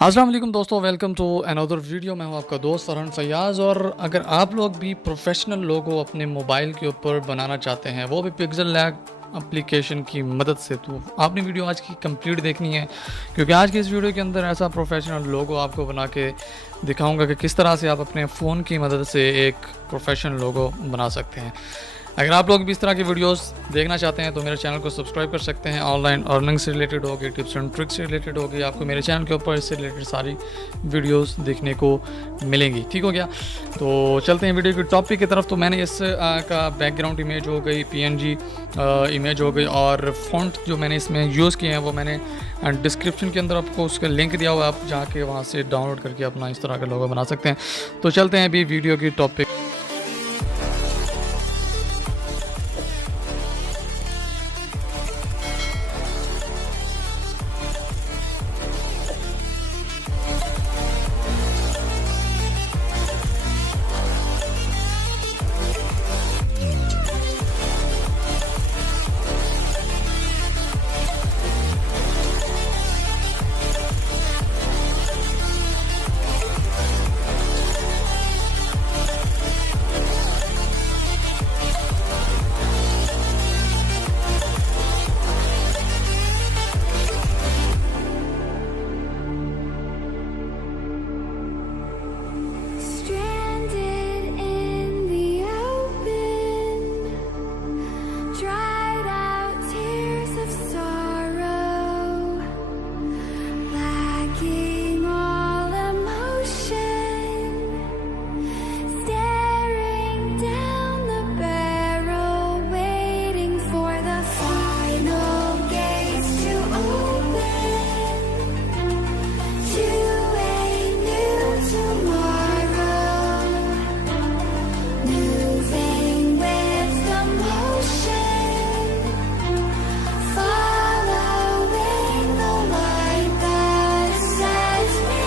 अस्सलाम वालेकुम दोस्तों, वेलकम टू अनदर वीडियो। मैं हूं आपका दोस्त फरहान फैयाज़। और अगर आप लोग भी प्रोफेशनल लोगो अपने मोबाइल के ऊपर बनाना चाहते हैं, वो भी पिक्सल लैब एप्लीकेशन की मदद से, तो आपने वीडियो आज की कंप्लीट देखनी है, क्योंकि आज की इस वीडियो के अंदर ऐसा प्रोफेशनल लोगो आपको बना के दिखाऊंगा कि किस तरह से आप अपने फ़ोन की मदद से एक प्रोफेशनल लोगो बना सकते हैं। अगर आप लोग भी इस तरह की वीडियोस देखना चाहते हैं तो मेरे चैनल को सब्सक्राइब कर सकते हैं। ऑनलाइन अर्निंग से रिलेटेड होगी, टिप्स एंड ट्रिक्स से रिलेटेड होगी, आपको मेरे चैनल के ऊपर इससे रिलेटेड सारी वीडियोस देखने को मिलेंगी। ठीक हो गया, तो चलते हैं वीडियो के टॉपिक की तरफ। तो मैंने इस का बैकग्राउंड इमेज हो गई, PNG इमेज हो गई, और फ़ॉन्ट जो मैंने इसमें यूज़ किए हैं वो मैंने डिस्क्रिप्शन के अंदर आपको उसका लिंक दिया हुआ है, आप जाके वहाँ से डाउनलोड करके अपना इस तरह का लोगो बना सकते हैं। तो चलते हैं अभी वीडियो की topic. Stranded in the open, dried out tears of sorrow, lacking all emotion, staring down the barrel, waiting for the final gates to open to a new tomorrow. Moving with the motion, following the light that sets me